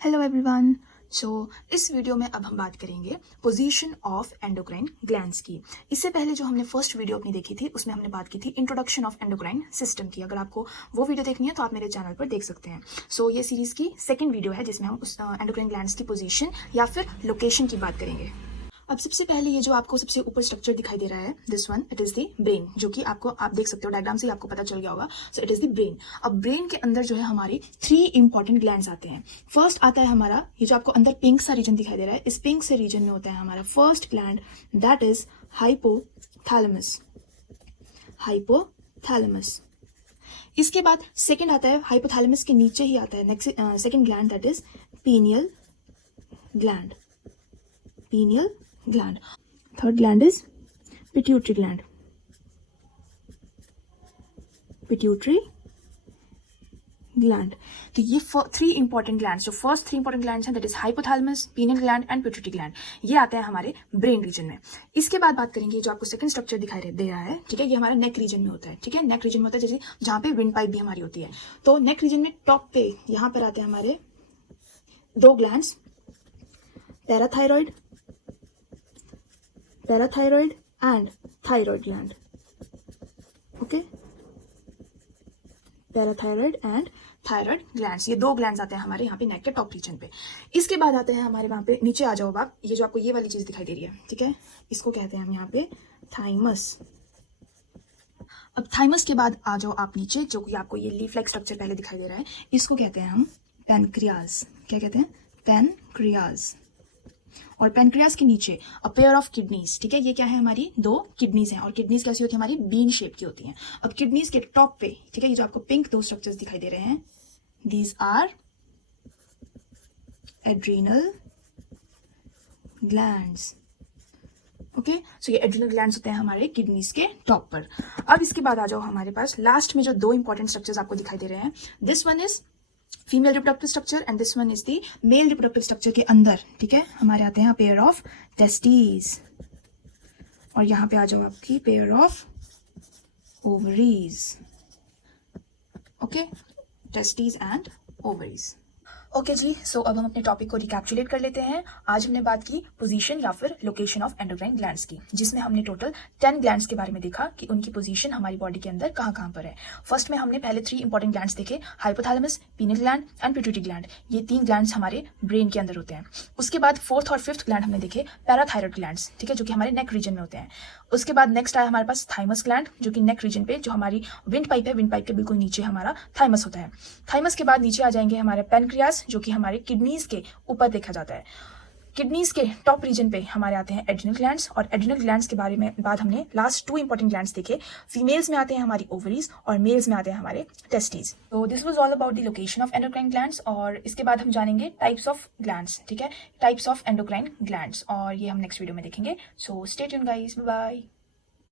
Hello everyone. सो इस video में अब हम बात करेंगे पोजीशन ऑफ एंडोक्राइन ग्लैंड्स की। इससे पहले जो हमने फर्स्ट वीडियो अपनी देखी थी उसमें हमने बात की थी इंट्रोडक्शन ऑफ एंडोक्राइन सिस्टम की। अगर आपको वो वीडियो देखनी है तो आप मेरे चैनल पर देख सकते हैं। सो ये सीरीज की सेकंड वीडियो है जिसमें हम उस एंडोक्राइन ग्लैंड्स की पोजीशन या फिर लोकेशन की बात करेंगे। अब सबसे पहले ये जो आपको सबसे ऊपर स्ट्रक्चर दिखाई दे रहा है, this one, it is the brain, जो कि आप देख सकते हो डायग्राम से ही आपको पता चल गया होगा। So it is the brain. अब ब्रेन के अंदर जो है हमारे 3 इंपॉर्टेंट ग्लैंड्स आते हैं। फर्स्ट आता है हमारा ये जो आपको अंदर पिंक सा रीजन दिखाई दे रहा है, इस पिंक से रीजन में होता है हमारा first gland, that is hypothalamus. Hypothalamus. इसके बाद सेकेंड आता है, हाइपोथैलेमस के नीचे ही आता है next second gland, that is pineal gland. Pineal gland. Third gland is pituitary gland. Pituitary gland. तो ये 3 इंपॉर्टेंट ग्लैंड्स, जो फर्स्ट 3 इंपॉर्टेंट ग्लैंड्स हैं, that is hypothalamus, pineal gland and pituitary gland, ये आते हैं हमारे ब्रेन रीजन में। इसके बाद बात करेंगे जो आपको सेकंड स्ट्रक्चर दिखाई दे रहा है, ठीक है, ये हमारा नेक रीजन में होता है। ठीक है, नेक रीजन में होता है, जैसे जहां पे विंड पाइप भी हमारी होती है। तो नेक रीजन में टॉप पे यहां पर आते हैं हमारे 2 glands, parathyroid and thyroid gland. Okay, parathyroid and thyroid glands, ये 2 ग्लैंड्स आते हैं हमारे यहाँ पे नेक के टॉप रीजन पे। इसके बाद आते हैं हमारे वहां पे, नीचे आ जाओ आप, ये जो आपको ये वाली चीज दिखाई दे रही है, ठीक है, इसको कहते हैं हम यहाँ पे थाइमस। अब थाइमस के बाद आ जाओ आप नीचे, जो कि आपको ये लीफ लाइक स्ट्रक्चर पहले दिखाई दे रहा है, इसको कहते हैं हम पैनक्रियाज। क्या कहते हैं? पैनक्रियाज। और पैनक्रियाज के नीचे अ पेयर ऑफ किडनीज, ठीक है, ये क्या है, हमारी 2 किडनीज हैं। और किडनीज कैसी होती है हमारी? बीन शेप की होती हैं। अब किडनीज के टॉप पे, ठीक है, ये जो आपको पिंक 2 स्ट्रक्चर्स दिखाई दे रहे हैं, these are adrenal glands. Okay, so ये एड्रीनल ग्लैंड्स होते हैं हमारे किडनीज के टॉप पर। अब इसके बाद आ जाओ हमारे पास लास्ट में जो 2 इंपॉर्टेंट स्ट्रक्चर्स आपको दिखाई दे रहे हैं, this one is female reproductive structure and this one is the male reproductive structure. के अंदर, ठीक है, हमारे आते हैं पेयर ऑफ टेस्टीज, और यहां पे आ जाओ आपकी pair of ovaries. Okay, testes and ovaries. Okay जी, सो अब हम अपने टॉपिक को रिकैप्चुलेट कर लेते हैं। आज हमने बात की पोजीशन या फिर लोकेशन ऑफ एंडोक्राइन ग्लैंड्स की, जिसमें हमने टोटल 10 ग्लैंड्स के बारे में देखा कि उनकी पोजीशन हमारी बॉडी के अंदर कहाँ कहाँ पर है। फर्स्ट में हमने पहले 3 इंपॉर्टेंट ग्लैंड्स देखे, hypothalamus, pineal gland and pituitary gland. ये 3 ग्लैंड्स हमारे ब्रेन के अंदर होते हैं। उसके बाद 4th और 5th ग्लैंड हमने देखे, पैराथायरॉइड ग्लैंड्स, ठीक है, जो कि हमारे नेक रीजन में होते हैं। उसके बाद नेक्स्ट आया हमारे पास थाइमस ग्लैंड, जो कि नेक रीजन पे, जो हमारी विंड पाइप है, विंड पाइप के बिल्कुल नीचे हमारा थाइमस होता है। थाइमस के बाद नीचे आ जाएंगे हमारे पैनक्रियाज, जो कि हमारे किडनीज के ऊपर देखा जाता है। किडनीज के टॉप रीजन पे हमारे आते हैं एड्रिनल ग्लैंड्स, और एड्रिनल ग्लैंड्स के बारे में बाद हमने लास्ट 2 इंपॉर्टेंट ग्लैंड्स देखे। फीमेल्स में आते हैं हमारी ओवरीज और मेल्स में आते हैं हमारे टेस्टीज। तो this was all about the location of endocrine glands. और इसके बाद हम जानेंगे टाइप्स ऑफ ग्लैंड्स, ठीक है, टाइप्स ऑफ एंडोक्राइन ग्लैंड्स, और ये हम नेक्स्ट वीडियो में देखेंगे। So stay tuned guys, bye bye.